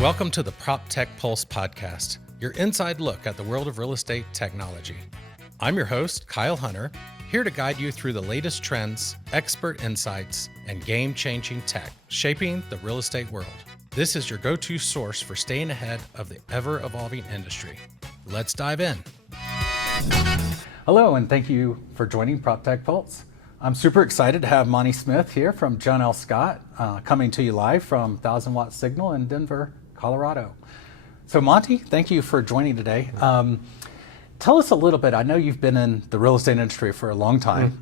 Welcome to the PropTech Pulse podcast, your inside look at the world of real estate technology. I'm your host, Kyle Hunter, here to guide you through the latest trends, expert insights, and game-changing tech shaping the real estate world. This is your go-to source for staying ahead of the ever-evolving industry. Let's dive in. Hello, and thank you for joining PropTech Pulse. I'm super excited to have Monty Smith here from John L. Scott, coming to you live from 1000 Watt Signal in Denver, Colorado. So Monty, thank you for joining today. Tell us a little bit. I know you've been in the real estate industry for a long time.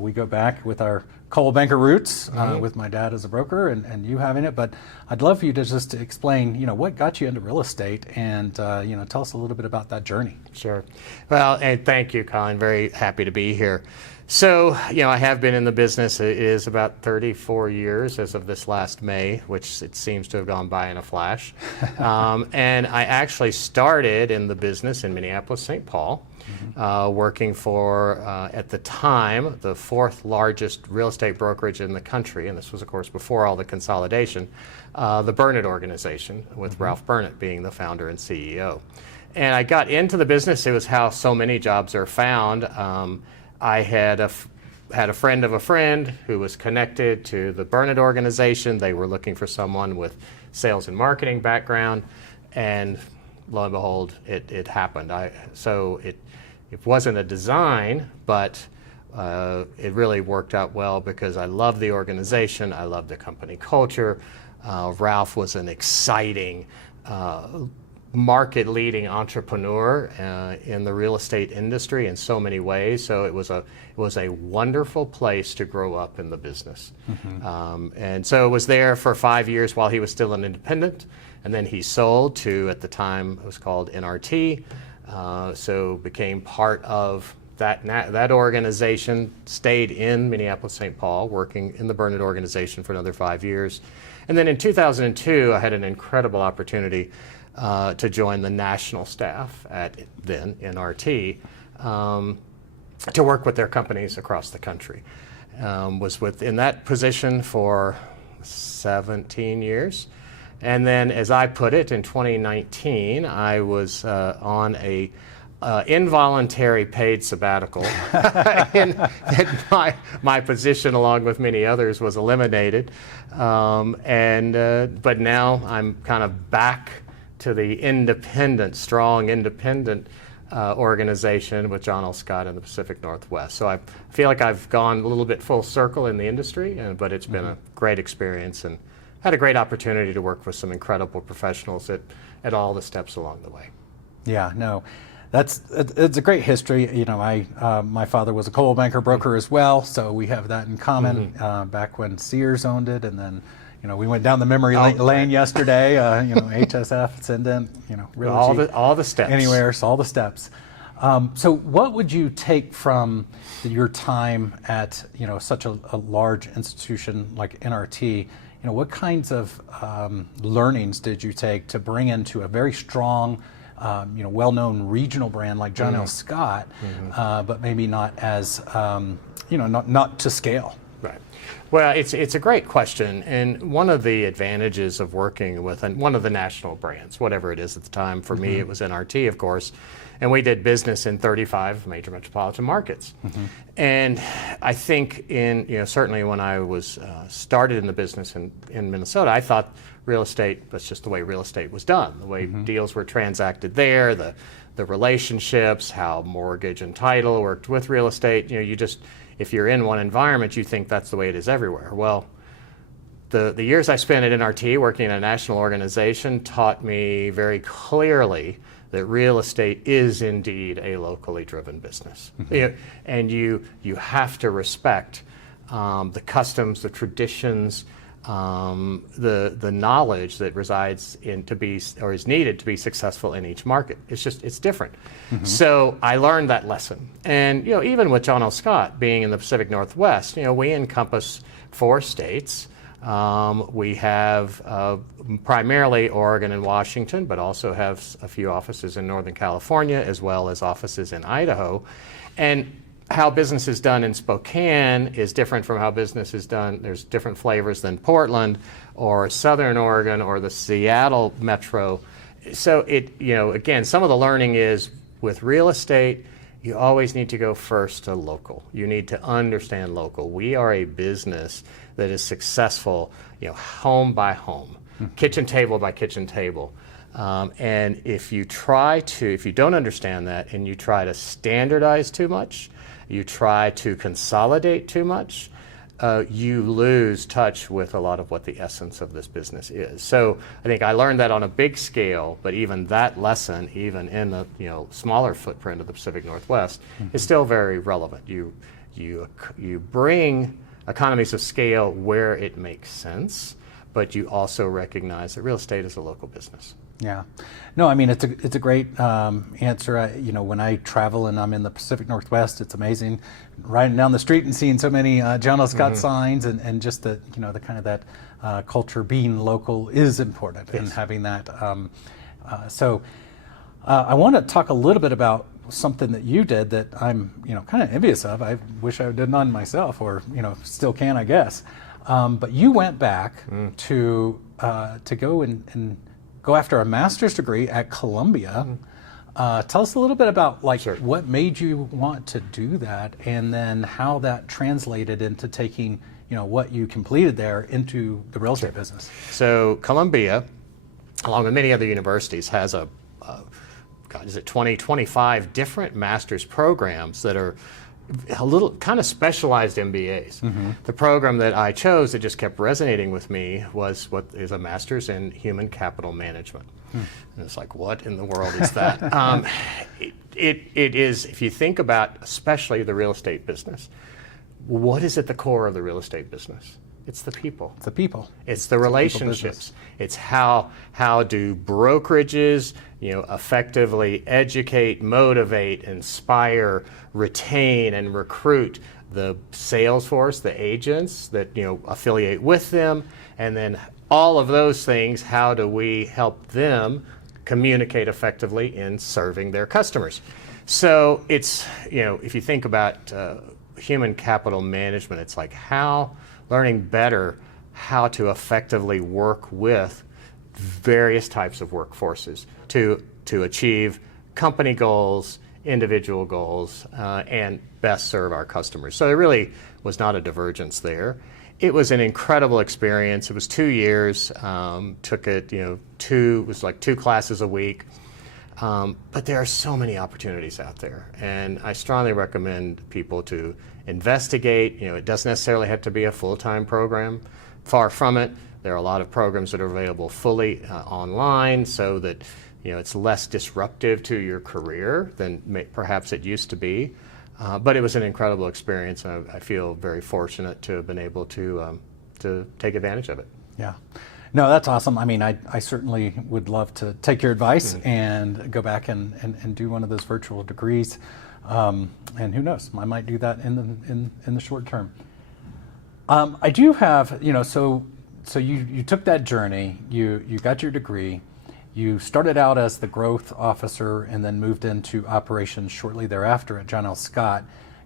We go back with our coal banker roots, with my dad as a broker and you having it, but I'd love for you to just explain, what got you into real estate and, tell us a little bit about that journey. Sure. Well, and thank you, Colin. Very happy to be here. So, I have been in the business. It is about 34 years as of this last May, which it seems to have gone by in a flash. And I actually started in the business in Minneapolis, St. Paul, working for, at the time, the fourth largest real estate brokerage in the country. And this was, of course, before all the consolidation, the Burnett organization, with Ralph Burnett being the founder and CEO. And I got into the business. It was how so many jobs are found. I had a friend of a friend who was connected to the Burnett organization. They were looking for someone with sales and marketing background, and lo and behold, it happened. So it wasn't a design, but it really worked out well because I love the organization. I love the company culture. Ralph was an exciting market-leading entrepreneur in the real estate industry in so many ways. So it was a wonderful place to grow up in the business. And so it was there for 5 years while he was still an independent, and then he sold to, at the time, it was called NRT. So became part of that organization, stayed in Minneapolis, St. Paul, working in the Burnett organization for another 5 years. And then in 2002, I had an incredible opportunity to join the national staff at then NRT to work with their companies across the country. Was in that position for 17 years. And then, as I put it, in 2019, I was on a involuntary paid sabbatical. And my position, along with many others, was eliminated. But now I'm kind of back to the strong independent organization with John L. Scott in the Pacific Northwest. So I feel like I've gone a little bit full circle in the industry, but it's been a great experience and had a great opportunity to work with some incredible professionals at all the steps along the way. Yeah, no, it's a great history. My father was a coal banker broker as well, so we have that in common. Back when Sears owned it, and then we went down the memory lane yesterday. HSF, Ascendant, all the steps. Anywhere, so all the steps. So what would you take from your time at such a large institution like NRT? What kinds of learnings did you take to bring into a very strong, well-known regional brand like John L. Scott, but maybe not as not to scale? Right. Well, it's a great question, and one of the advantages of working with one of the national brands, whatever it is at the time, for me it was NRT, of course, and we did business in 35 major metropolitan markets. And I think certainly when I was started in the business in Minnesota, I thought real estate, that's just the way real estate was done, the way deals were transacted there, the relationships, how mortgage and title worked with real estate. If you're in one environment, you think that's the way it is everywhere. Well, the years I spent at NRT working in a national organization taught me very clearly that real estate is indeed a locally driven business. And you have to respect the customs, the traditions, the knowledge that resides is needed to be successful in each market. It's different. So I learned that lesson. And even with John L. Scott being in the Pacific Northwest, we encompass 4 states. We have primarily Oregon and Washington, but also have a few offices in Northern California as well as offices in Idaho. And how business is done in Spokane is different from how business is done. There's different flavors than Portland or Southern Oregon or the Seattle metro. So again, some of the learning is with real estate, you always need to go first to local. You need to understand local. We are a business that is successful, home by home, kitchen table by kitchen table. And if you don't understand that and you try to standardize too much, you try to consolidate too much, you lose touch with a lot of what the essence of this business is. So I think I learned that on a big scale, but even that lesson, even in the smaller footprint of the Pacific Northwest, is still very relevant. You bring economies of scale where it makes sense, but you also recognize that real estate is a local business. Yeah, no, I mean it's a great answer. When I travel and I'm in the Pacific Northwest, it's amazing riding down the street and seeing so many John L. Scott signs, and just the the kind of that culture being local is important, and having that. So I want to talk a little bit about something that you did that I'm kind of envious of. I wish I did none myself, or still can, I guess. But you went back to go and go after a master's degree at Columbia. Tell us a little bit about what made you want to do that, and then how that translated into taking what you completed there into the real estate business. So Columbia, along with many other universities, has 25 different master's programs that are a little kind of specialized MBAs. The program that I chose that just kept resonating with me was what is a master's in human capital management. And it's like, what in the world is that? It is, if you think about especially the real estate business, what is at the core of the real estate business? It's the people. The people. It's the relationships. It's how do brokerages, effectively educate, motivate, inspire, retain, and recruit the sales force, the agents that affiliate with them, and then all of those things. How do we help them communicate effectively in serving their customers? So it's if you think about human capital management, it's like learning better how to effectively work with various types of workforces to achieve company goals, individual goals, and best serve our customers. So there really was not a divergence there. It was an incredible experience. It was 2 years. Took it, it was like 2 classes a week. But there are so many opportunities out there, and I strongly recommend people to investigate. It doesn't necessarily have to be a full-time program. Far from it. There are a lot of programs that are available fully online, so that it's less disruptive to your career than perhaps it used to be. But it was an incredible experience, and I feel very fortunate to have been able to take advantage of it. Yeah. No, that's awesome. I mean, I certainly would love to take your advice and go back and do one of those virtual degrees. And who knows, I might do that in the short term. I do have, so you took that journey, you got your degree, you started out as the growth officer and then moved into operations shortly thereafter at John L. Scott.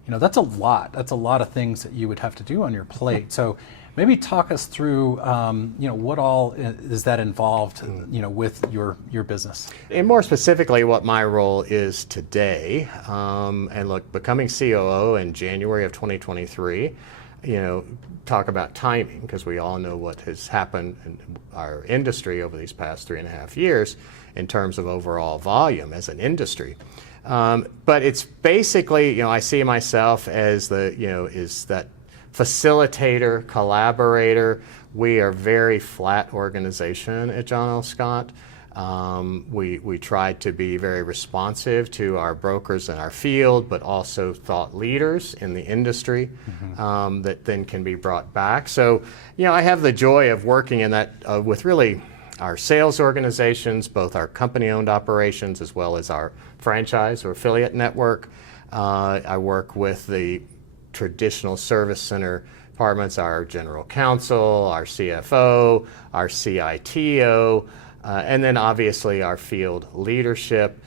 That's a lot. That's a lot of things that you would have to do on your plate. So maybe talk us through, what all is that involved, with your business? And more specifically, what my role is today. And look, becoming COO in January of 2023, talk about timing, because we all know what has happened in our industry over these past 3.5 years in terms of overall volume as an industry. But it's basically, I see myself as is that facilitator, collaborator. We are a very flat organization at John L. Scott. We try to be very responsive to our brokers in our field, but also thought leaders in the industry that then can be brought back. So, I have the joy of working in that with really our sales organizations, both our company-owned operations as well as our franchise or affiliate network. I work with the traditional service center departments, our general counsel, our CFO, our CITO, and then obviously our field leadership.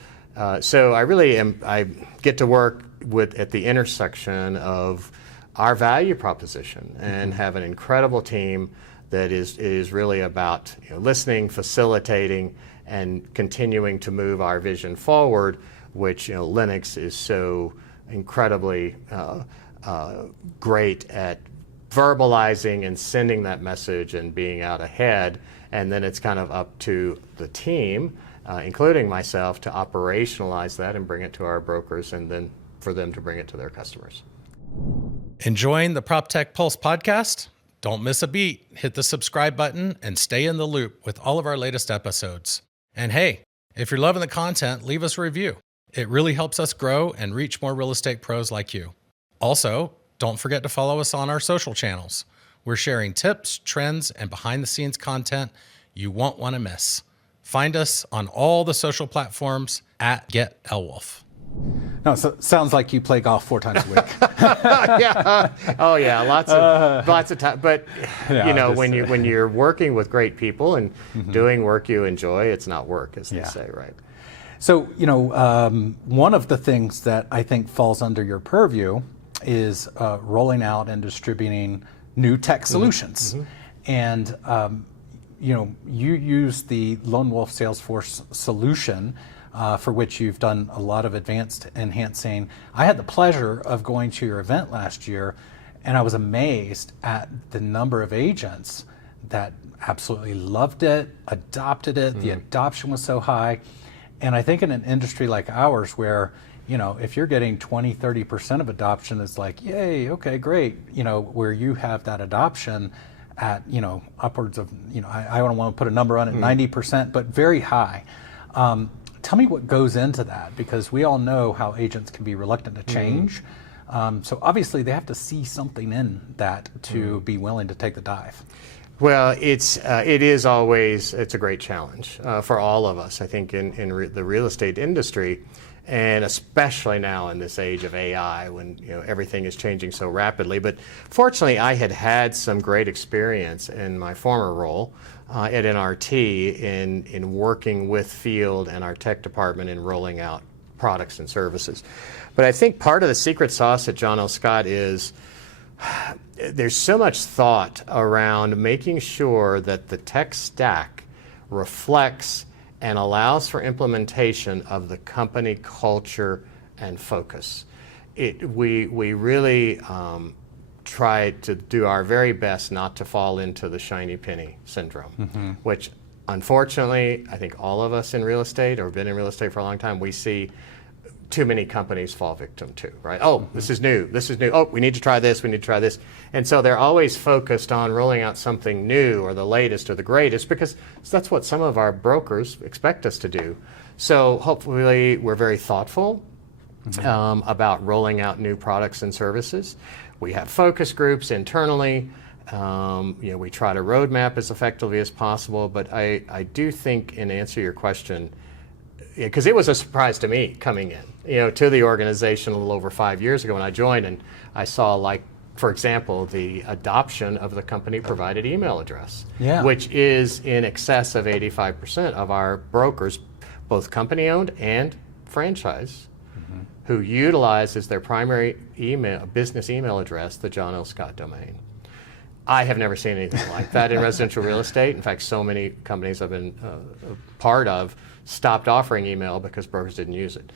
So I get to work at the intersection of our value proposition and have an incredible team that is really about listening, facilitating, and continuing to move our vision forward, which Linux is so incredibly great at verbalizing and sending that message and being out ahead. And then it's kind of up to the team, including myself, to operationalize that and bring it to our brokers, and then for them to bring it to their customers. Enjoying the PropTech Pulse podcast? Don't miss a beat. Hit the subscribe button and stay in the loop with all of our latest episodes. And hey, if you're loving the content, leave us a review. It really helps us grow and reach more real estate pros like you. Also, don't forget to follow us on our social channels. We're sharing tips, trends, and behind-the-scenes content you won't want to miss. Find us on all the social platforms at GetElwolf. No, so sounds like you play golf 4 times a week. Yeah. Oh yeah, lots of time. But Yeah, when you're working with great people and doing work you enjoy, it's not work, as they say, right? So one of the things that I think falls under your purview is rolling out and distributing new tech solutions. And you use the Lone Wolf Salesforce solution, for which you've done a lot of advanced enhancing. I had the pleasure of going to your event last year, and I was amazed at the number of agents that absolutely loved it, adopted it. The adoption was so high. And I think in an industry like ours, where if you're getting 20, 30% of adoption, it's like, yay, okay, great. Where you have that adoption at, upwards of, I don't want to put a number on it, 90%, but very high. Tell me what goes into that, because we all know how agents can be reluctant to change. So obviously they have to see something in that to be willing to take the dive. Well, it's a great challenge for all of us, I think, in the real estate industry, and especially now in this age of AI, when everything is changing so rapidly. But fortunately, I had some great experience in my former role at NRT in working with field and our tech department in rolling out products and services. But I think part of the secret sauce at John L. Scott is there's so much thought around making sure that the tech stack reflects and allows for implementation of the company culture and focus. We really try to do our very best not to fall into the shiny penny syndrome, which unfortunately I think all of us in real estate or been in real estate for a long time, we see too many companies fall victim to, right? Oh, this is new. Oh, we need to try this, we need to try this. And so they're always focused on rolling out something new or the latest or the greatest, because that's what some of our brokers expect us to do. So hopefully we're very thoughtful about rolling out new products and services. We have focus groups internally. We try to roadmap as effectively as possible, but I do think, in answer to your question, because it was a surprise to me coming in, to the organization a little over 5 years ago when I joined, and I saw, for example, the adoption of the company provided email address, which is in excess of 85% of our brokers, both company owned and franchise, who utilize as their primary business email address the John L. Scott domain. I have never seen anything like that in residential real estate. In fact, so many companies I've been part of stopped offering email because brokers didn't use it.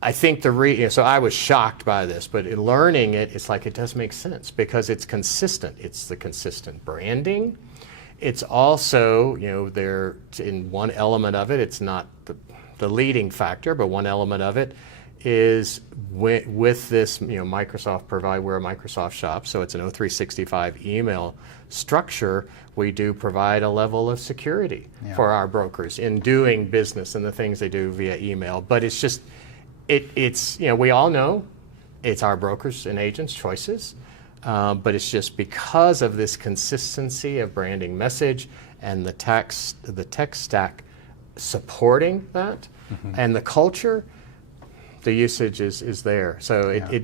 I think so I was shocked by this, but in learning it, it's like it does make sense because it's consistent. It's the consistent branding. It's also, in one element of it, it's not the leading factor, but one element of it is with this, Microsoft provide, we're a Microsoft shop, so it's an O365 email structure. We do provide a level of security for our brokers in doing business and the things they do via email. But it's just, it's we all know it's our brokers and agents' choices, but it's just because of this consistency of branding message and the tech stack supporting that and the culture. The usage is there. So it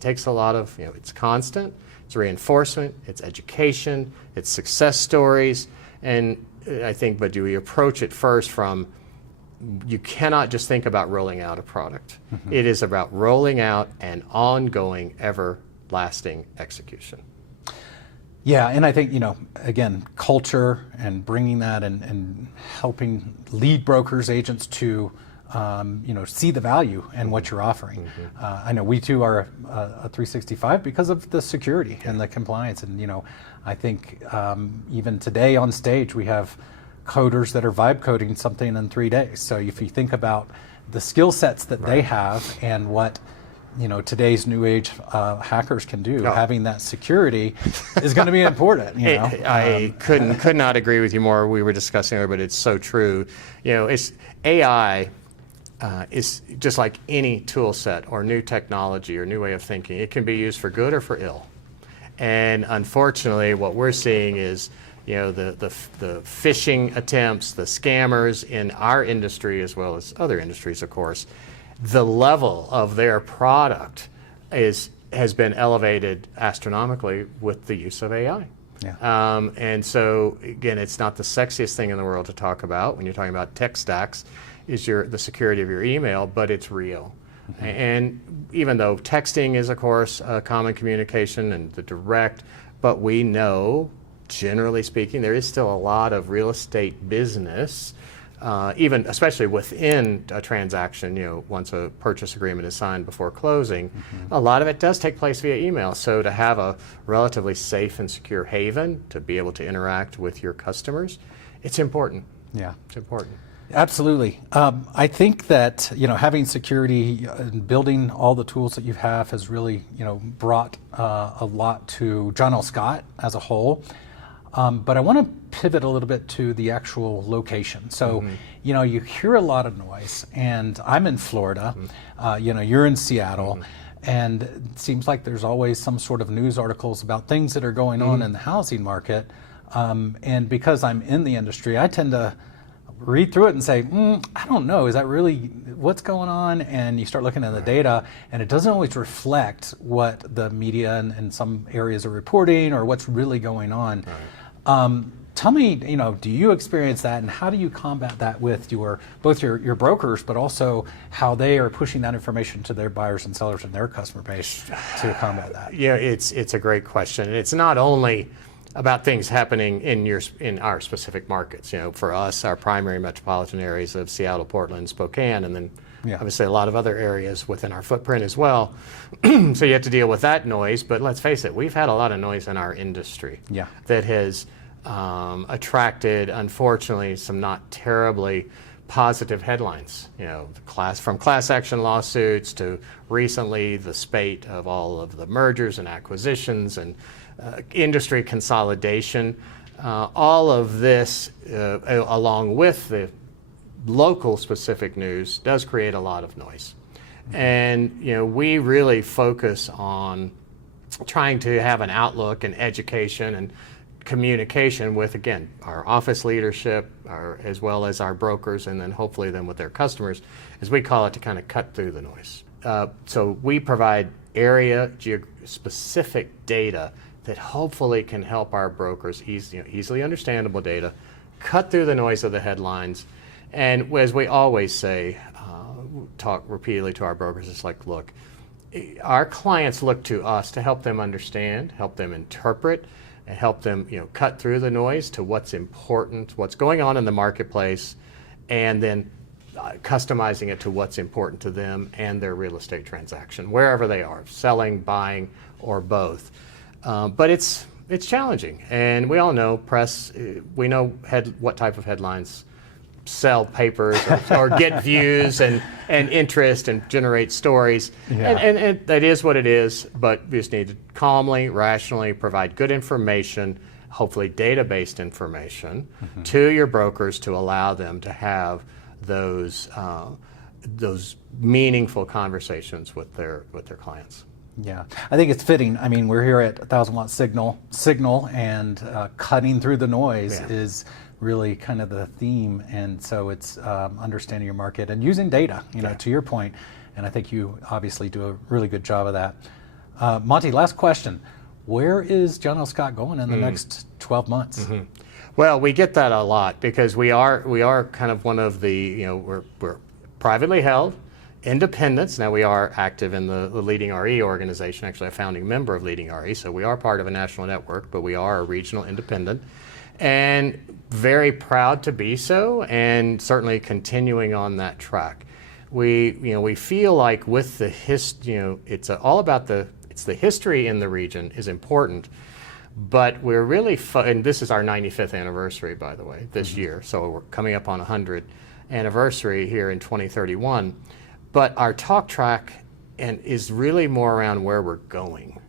takes a lot of, it's constant, it's reinforcement, it's education, it's success stories. And I think, but do we approach it first from, you cannot just think about rolling out a product. It is about rolling out an ongoing, everlasting execution. Yeah, and I think, again, culture and bringing that and helping lead brokers, agents to, see the value in what you're offering. I know we too are a 365 because of the security and the compliance. And, I think even today on stage, we have coders that are vibe coding something in 3 days. So if you think about the skill sets that they have and what today's new age hackers can do, having that security is going to be important. I could not agree with you more. We were discussing it, but it's so true. It's AI is just like any tool set or new technology or new way of thinking. It can be used for good or for ill. And unfortunately, what we're seeing is the phishing attempts, the scammers in our industry as well as other industries, of course. The level of their product has been elevated astronomically with the use of AI. Yeah. And so, again, it's not the sexiest thing in the world to talk about when you're talking about tech stacks, is the security of your email, but it's real. And even though texting is, of course, a common communication and the direct, but we know, generally speaking, there is still a lot of real estate business, even especially within a transaction, once a purchase agreement is signed before closing, a lot of it does take place via email. So to have a relatively safe and secure haven to be able to interact with your customers, it's important. Yeah. It's important. Absolutely. I think that, having security and building all the tools that you have has really, brought a lot to John L. Scott as a whole. But I want to pivot a little bit to the actual location. So, you hear a lot of noise, and I'm in Florida, you're in Seattle, and it seems like there's always some sort of news articles about things that are going on in the housing market. And because I'm in the industry, I tend to read through it and say, I don't know, is that really what's going on? And you start looking at the data, and it doesn't always reflect what the media in some areas are reporting or what's really going on. Tell me, do you experience that, and how do you combat that with both your brokers, but also how they are pushing that information to their buyers and sellers and their customer base to combat that? Yeah, it's a great question. And it's not only about things happening in our specific markets. For us, our primary metropolitan areas of Seattle, Portland, Spokane, and then obviously a lot of other areas within our footprint as well. So you have to deal with that noise. But let's face it, we've had a lot of noise in our industry that has attracted, unfortunately, some not terribly positive headlines. From class action lawsuits to recently the spate of all of the mergers and acquisitions and industry consolidation. All of this, along with the local specific news, does create a lot of noise. And we really focus on trying to have an outlook and education and communication with, again, our office leadership, as well as our brokers, and then hopefully them with their customers, as we call it, to kind of cut through the noise. So we provide area specific data that hopefully can help our brokers, easily understandable data, cut through the noise of the headlines. And as we always say, talk repeatedly to our brokers, it's like, look, our clients look to us to help them understand, help them interpret, and help them cut through the noise to what's important, what's going on in the marketplace, and then customizing it to what's important to them and their real estate transaction, wherever they are, selling, buying, or both. But it's challenging, and we all know press. We know what type of headlines sell papers or get views and interest and generate stories, and that is what it is. But we just need to calmly, rationally provide good information, hopefully data-based information, to your brokers to allow them to have those meaningful conversations with their clients. Yeah, I think it's fitting. I mean, we're here at 1,000 watt signal, and cutting through the noise is really kind of the theme. And so it's understanding your market and using data, to your point. And I think you obviously do a really good job of that. Monty, last question. Where is John L. Scott going in the next 12 months? Well, we get that a lot because we are kind of one of the, we're privately held, independents. Now we are active in the Leading RE organization, actually a founding member of Leading RE, so we are part of a national network, but we are a regional independent. And very proud to be so, and certainly continuing on that track. We feel like with the it's all about the history in the region is important, but we're really and this is our 95th anniversary, by the way, this year. So we're coming up on 100th anniversary here in 2031. But our talk track is really more around where we're going.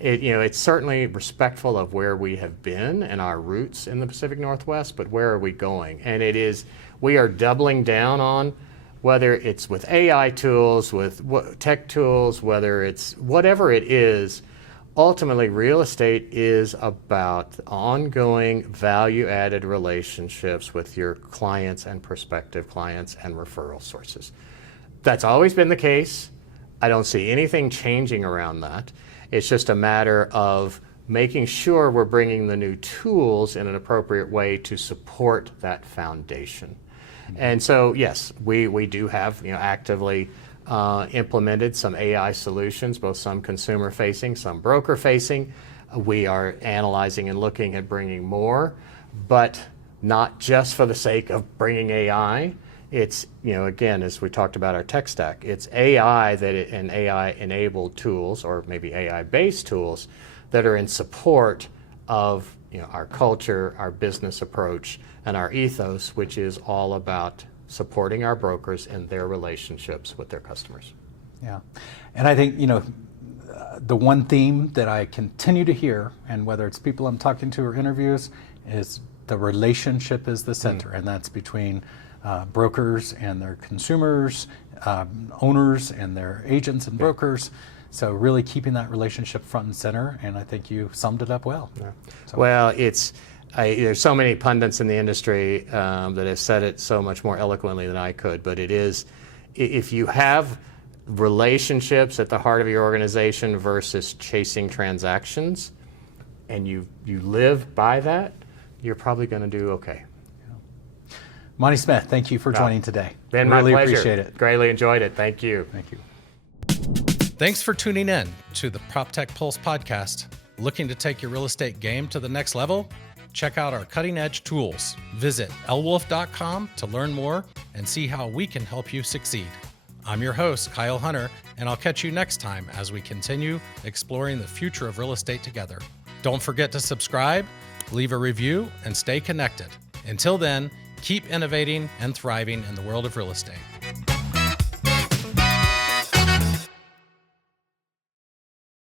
It's certainly respectful of where we have been and our roots in the Pacific Northwest, but where are we going? And we are doubling down on whether it's with AI tools, with tech tools, whether it's whatever it is. Ultimately, real estate is about ongoing value-added relationships with your clients and prospective clients and referral sources. That's always been the case. I don't see anything changing around that. It's just a matter of making sure we're bringing the new tools in an appropriate way to support that foundation. And so, yes, we do have actively implemented some AI solutions, both some consumer-facing, some broker-facing. We are analyzing and looking at bringing more, but not just for the sake of bringing AI. It's, again, as we talked about our tech stack, it's AI and AI-enabled tools, or maybe AI-based tools, that are in support of our culture, our business approach, and our ethos, which is all about supporting our brokers and their relationships with their customers. Yeah, and I think, the one theme that I continue to hear, and whether it's people I'm talking to or interviews, is the relationship is the center, and that's between brokers and their consumers, owners and their agents and brokers. So really keeping that relationship front and center, and I think you summed it up well. Yeah. So. Well, there's so many pundits in the industry that have said it so much more eloquently than I could, but it is, if you have relationships at the heart of your organization versus chasing transactions, and you live by that, you're probably going to do okay. Monty Smith, thank you for joining today. Been my really pleasure. Appreciate it. Greatly enjoyed it. Thank you. Thank you. Thanks for tuning in to the PropTech Pulse podcast. Looking to take your real estate game to the next level? Check out our cutting edge tools. Visit lwolf.com to learn more and see how we can help you succeed. I'm your host, Kyle Hunter, and I'll catch you next time as we continue exploring the future of real estate together. Don't forget to subscribe, leave a review, and stay connected. Until then, keep innovating and thriving in the world of real estate.